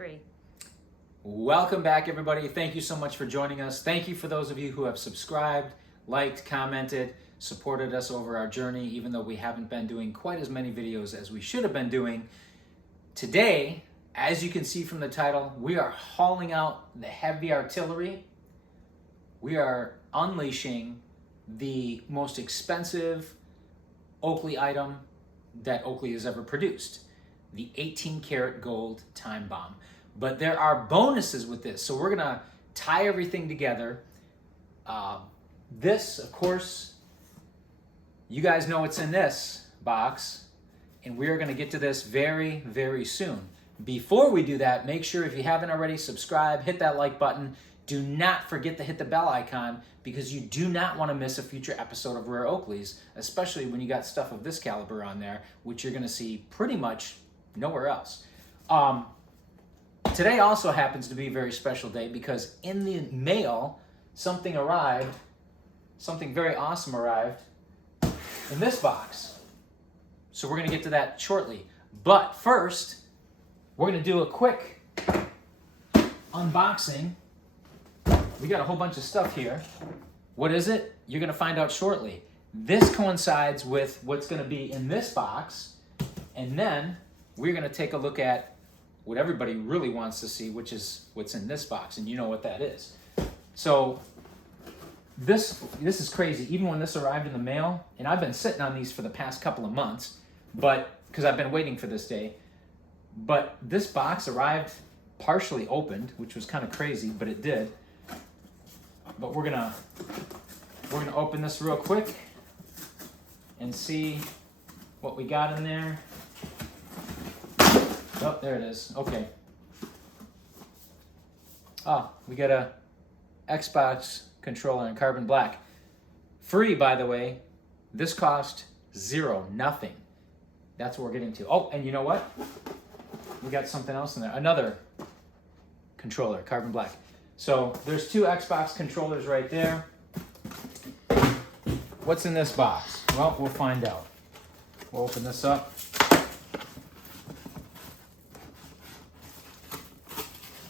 3. Welcome back, everybody. Thank you so much for joining us. Thank you for those of you who have subscribed, liked, commented, supported us over our journey, even though we haven't been doing quite as many videos as we should have been doing. Today, as you can see from the title, we are hauling out the heavy artillery. We are unleashing the most expensive Oakley item that Oakley has ever produced, the 18 karat gold time bomb. But there are bonuses with this, so we're gonna tie everything together. This, of course, you guys know what's in this box, and we are gonna get to this very, very soon. Before we do that, make sure if you haven't already, subscribe, hit that like button. Do not forget to hit the bell icon because you do not want to miss a future episode of Rare Oakleys, especially when you got stuff of this caliber on there, which you're going to see pretty much nowhere else. Today also happens to be a very special day because in the mail, something arrived, something very awesome arrived in this box. So we're going to get to that shortly. But first, we're going to do a quick unboxing. We got a whole bunch of stuff here. What is it? You're going to find out shortly. This coincides with what's going to be in this box. And then we're going to take a look at what everybody really wants to see, which is what's in this box. And you know what that is. So this is crazy. Even when this arrived in the mail, and I've been sitting on these for the past couple of months, but because I've been waiting for this day. But this box arrived partially opened, which was kind of crazy, but it did. But we're gonna open this real quick and see what we got in there. Oh, there it is. Okay. Oh, we got a Xbox controller in carbon black. Free, by the way. This cost $0, nothing. That's what we're getting to. Oh, and you know what? We got something else in there. Another controller, carbon black. So there's 2 Xbox controllers right there. What's in this box? Well, we'll find out. We'll open this up.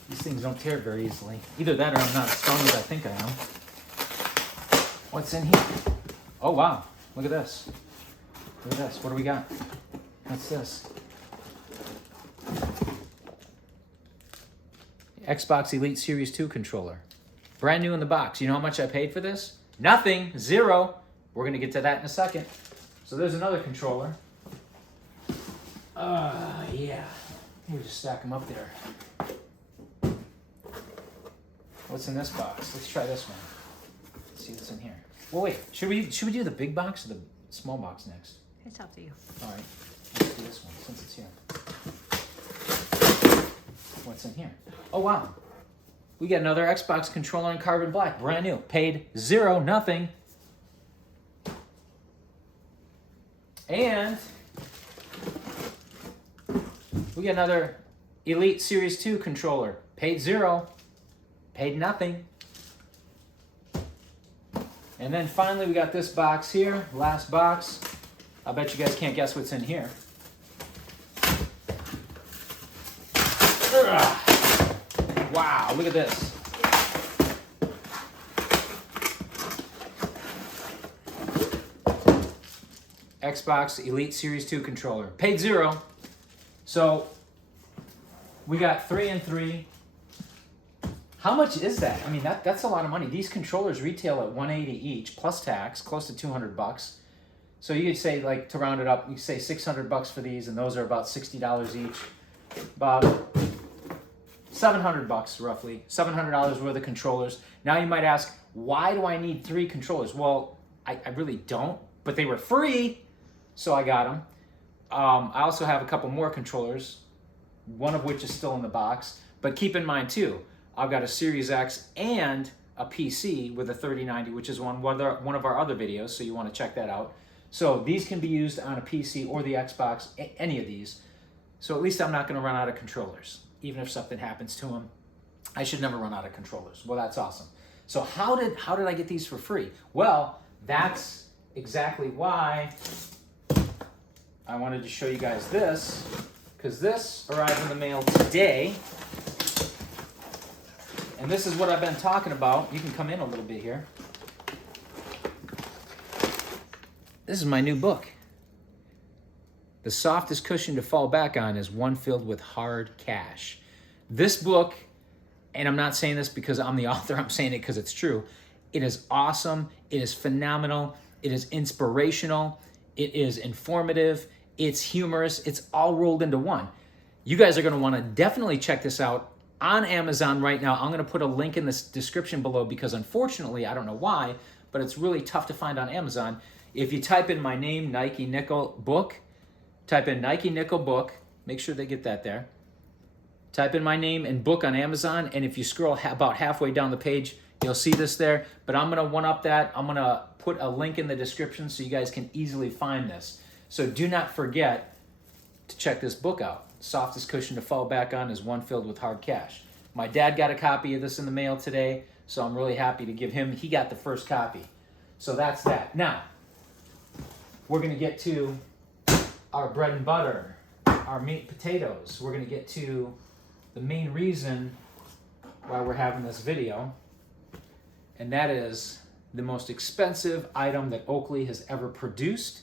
These things don't tear very easily. Either that or I'm not as strong as I think I am. What's in here? Oh, wow. Look at this. Look at this. What do we got? What's this? Xbox Elite Series 2 controller. Brand new in the box. You know how much I paid for this? Nothing. $0. We're going to get to that in a second. So there's another controller. Yeah. We'll just stack them up there. What's in this box? Let's try this one. Let's see what's in here. Well, wait. Should we do the big box or the small box next? It's up to you. All right. Let's do this one since it's here. What's in here? Oh, wow. We got another Xbox controller in carbon black, brand new. Paid $0, nothing. And we got another Elite Series 2 controller. Paid $0, paid nothing. And then finally we got this box here, last box. I bet you guys can't guess what's in here. Wow, look at this. Xbox Elite Series 2 controller. Paid $0. So we got 3 and 3. How much is that? I mean, that's a lot of money. These controllers retail at $180 each, plus tax, close to $200. So you could say, like, to round it up, you could say $600 for these, and those are about $60 each. About $700 roughly, $700 worth of controllers. Now you might ask, why do I need 3 controllers? Well, I really don't, but they were free, so I got them. I also have a couple more controllers, one of which is still in the box. But keep in mind too, I've got a Series X and a PC with a 3090, which is one of our other videos, so you want to check that out. So these can be used on a PC or the Xbox, any of these. So at least I'm not going to run out of controllers. Even if something happens to them, I should never run out of controllers. Well, that's awesome. So how did I get these for free? Well, that's exactly why I wanted to show you guys this, because this arrived in the mail today. And this is what I've been talking about. You can come in a little bit here. This is my new book. The softest cushion to fall back on is one filled with hard cash. This book, and I'm not saying this because I'm the author, I'm saying it because it's true. It is awesome. It is phenomenal. It is inspirational. It is informative. It's humorous. It's all rolled into one. You guys are going to want to definitely check this out on Amazon right now. I'm going to put a link in the description below because unfortunately, I don't know why, but it's really tough to find on Amazon. If you type in my name, Nike Nickel Book, type in Nike Nickel Book, make sure they get that there. Type in my name and book on Amazon, and if you scroll about halfway down the page, you'll see this there. But I'm going to one-up that. I'm going to put a link in the description so you guys can easily find this. So do not forget to check this book out. Softest cushion to fall back on is one filled with hard cash. My dad got a copy of this in the mail today, so I'm really happy to give him. He got the first copy. So that's that. Now, we're going to get to our bread and butter, our meat potatoes. We're going to get to the main reason why we're having this video, and that is the most expensive item that Oakley has ever produced,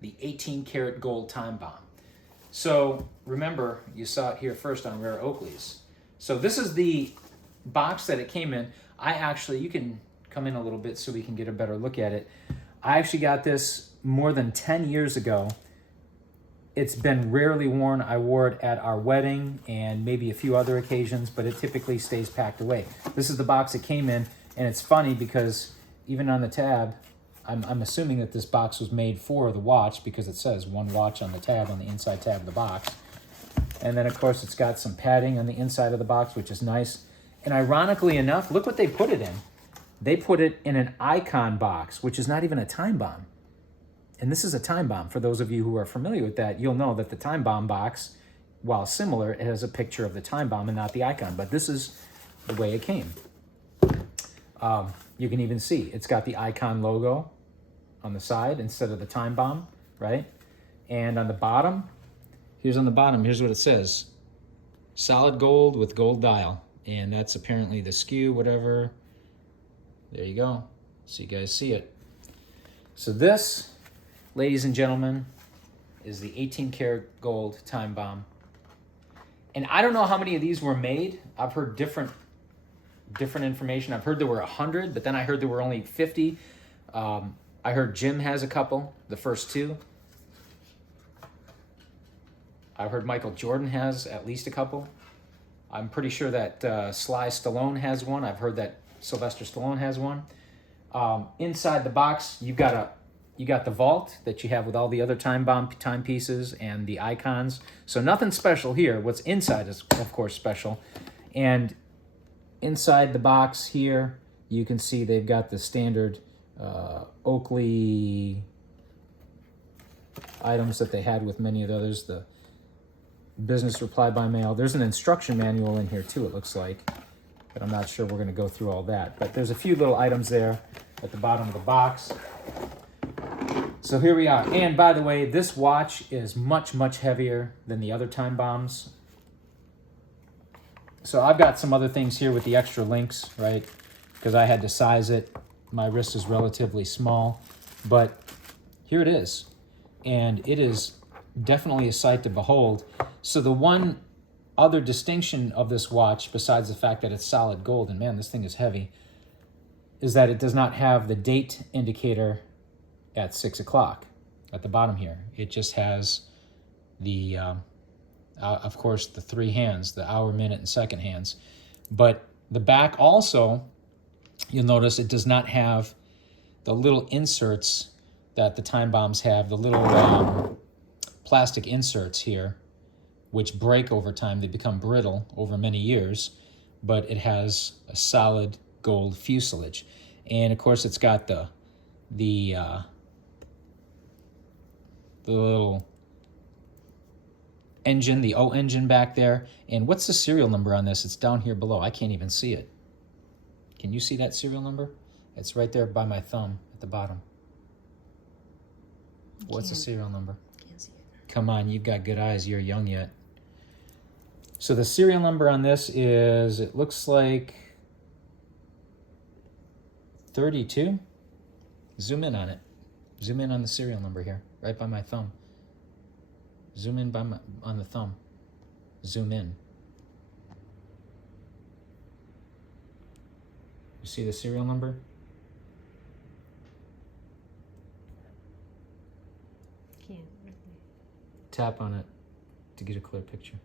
the 18-karat gold time bomb. So remember, you saw it here first on Rare Oakleys. So this is the box that it came in. You can come in a little bit so we can get a better look at it. I actually got this more than 10 years ago. It's been rarely worn. I wore it at our wedding and maybe a few other occasions, but it typically stays packed away. This is the box it came in, and it's funny because even on the tab, I'm assuming that this box was made for the watch because it says one watch on the tab, on the inside tab of the box. And then, of course, it's got some padding on the inside of the box, which is nice. And ironically enough, look what they put it in. They put it in an icon box, which is not even a time bomb. And this is a time bomb. For those of you who are familiar with that, you'll know that the time bomb box, while similar, it has a picture of the time bomb and not the icon. But this is the way it came. You can even see it's got the icon logo on the side instead of the time bomb, right? And on the bottom, here's what it says. Solid gold with gold dial. And that's apparently the SKU, whatever. There you go. So you guys see it. So this, ladies and gentlemen, is the 18-karat gold time bomb. And I don't know how many of these were made. I've heard different information. I've heard there were 100, but then I heard there were only 50. I heard Jim has a couple, the first two. I've heard Michael Jordan has at least a couple. I'm pretty sure that Sly Stallone has one. I've heard that Sylvester Stallone has one. Inside the box, you got the vault that you have with all the other time bomb timepieces and the icons. So nothing special here. What's inside is, of course, special. And inside the box here, you can see they've got the standard Oakley items that they had with many of the others. The business reply by mail. There's an instruction manual in here too, it looks like. But I'm not sure we're going to go through all that. But there's a few little items there at the bottom of the box. So here we are. And by the way, this watch is much, much heavier than the other time bombs. So I've got some other things here with the extra links, right? Because I had to size it. My wrist is relatively small. But here it is. And it is definitely a sight to behold. So the one other distinction of this watch, besides the fact that it's solid gold, and man, this thing is heavy, is that it does not have the date indicator at 6 o'clock at the bottom here. It just has the, of course, the three hands, the hour, minute, and second hands. But the back also, you'll notice it does not have the little inserts that the time bombs have, the little plastic inserts here, which break over time. They become brittle over many years, but it has a solid gold fuselage. And of course, it's got the little engine, the O engine back there. And what's the serial number on this? It's down here below. I can't even see it. Can you see that serial number? It's right there by my thumb at the bottom. What's the serial number? Can't see it. Come on, you've got good eyes. You're young yet. So the serial number on this is, it looks like 32. Zoom in on it. Zoom in on the serial number here, right by my thumb. Zoom in on the thumb. Zoom in. You see the serial number? Can't really. Tap on it to get a clear picture.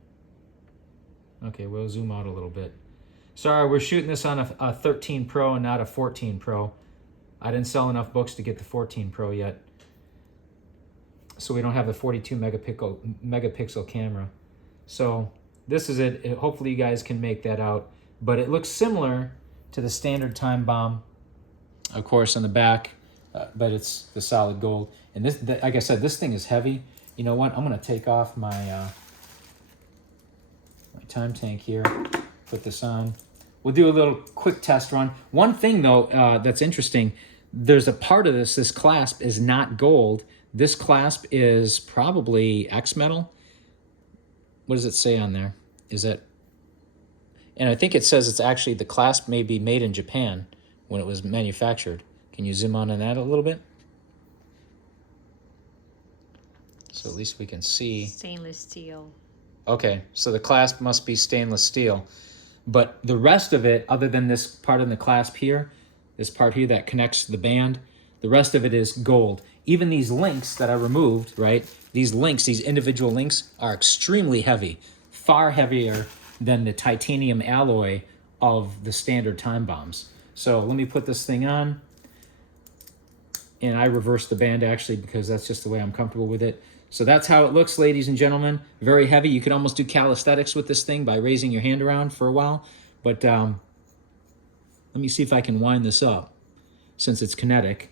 Okay, we'll zoom out a little bit. Sorry, we're shooting this on a 13 Pro and not a 14 Pro. I didn't sell enough books to get the 14 Pro yet. So we don't have the 42 megapixel camera. So this is it. Hopefully you guys can make that out. But it looks similar to the standard time bomb, of course, on the back, but it's the solid gold. And this, like I said, this thing is heavy. You know what? I'm gonna take off my my time tank here, put this on. We'll do a little quick test run. One thing though that's interesting, there's a part of this clasp is not gold. This clasp is probably X metal. What does it say on there? Is that? And I think it says it's actually, the clasp may be made in Japan when it was manufactured. Can you zoom on that a little bit? So at least we can see. Stainless steel. Okay, so the clasp must be stainless steel. But the rest of it, other than this part in the clasp here, this part here that connects the band, the rest of it is gold. Even these links that I removed, right? These links, these individual links are extremely heavy, far heavier than the titanium alloy of the standard time bombs. So let me put this thing on. And I reversed the band actually because that's just the way I'm comfortable with it. So that's how it looks, ladies and gentlemen. Very heavy. You could almost do calisthenics with this thing by raising your hand around for a while. But let me see if I can wind this up since it's kinetic.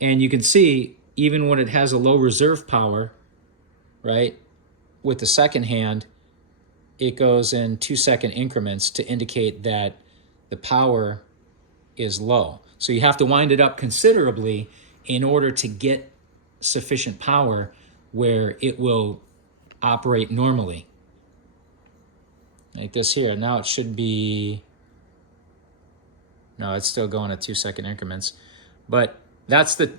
And you can see, even when it has a low reserve power, right, with the second hand, it goes in 2-second increments to indicate that the power is low. So you have to wind it up considerably in order to get sufficient power where it will operate normally. Like this here. Now it should be, no, it's still going at 2-second increments. But that's the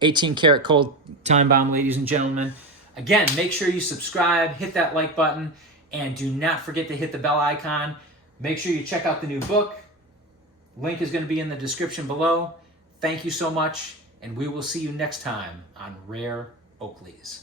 18 karat gold time bomb, ladies and gentlemen. Again, make sure you subscribe, hit that like button, and do not forget to hit the bell icon. Make sure you check out the new book. Link is going to be in the description below. Thank you so much, and we will see you next time on Rare Oakleys.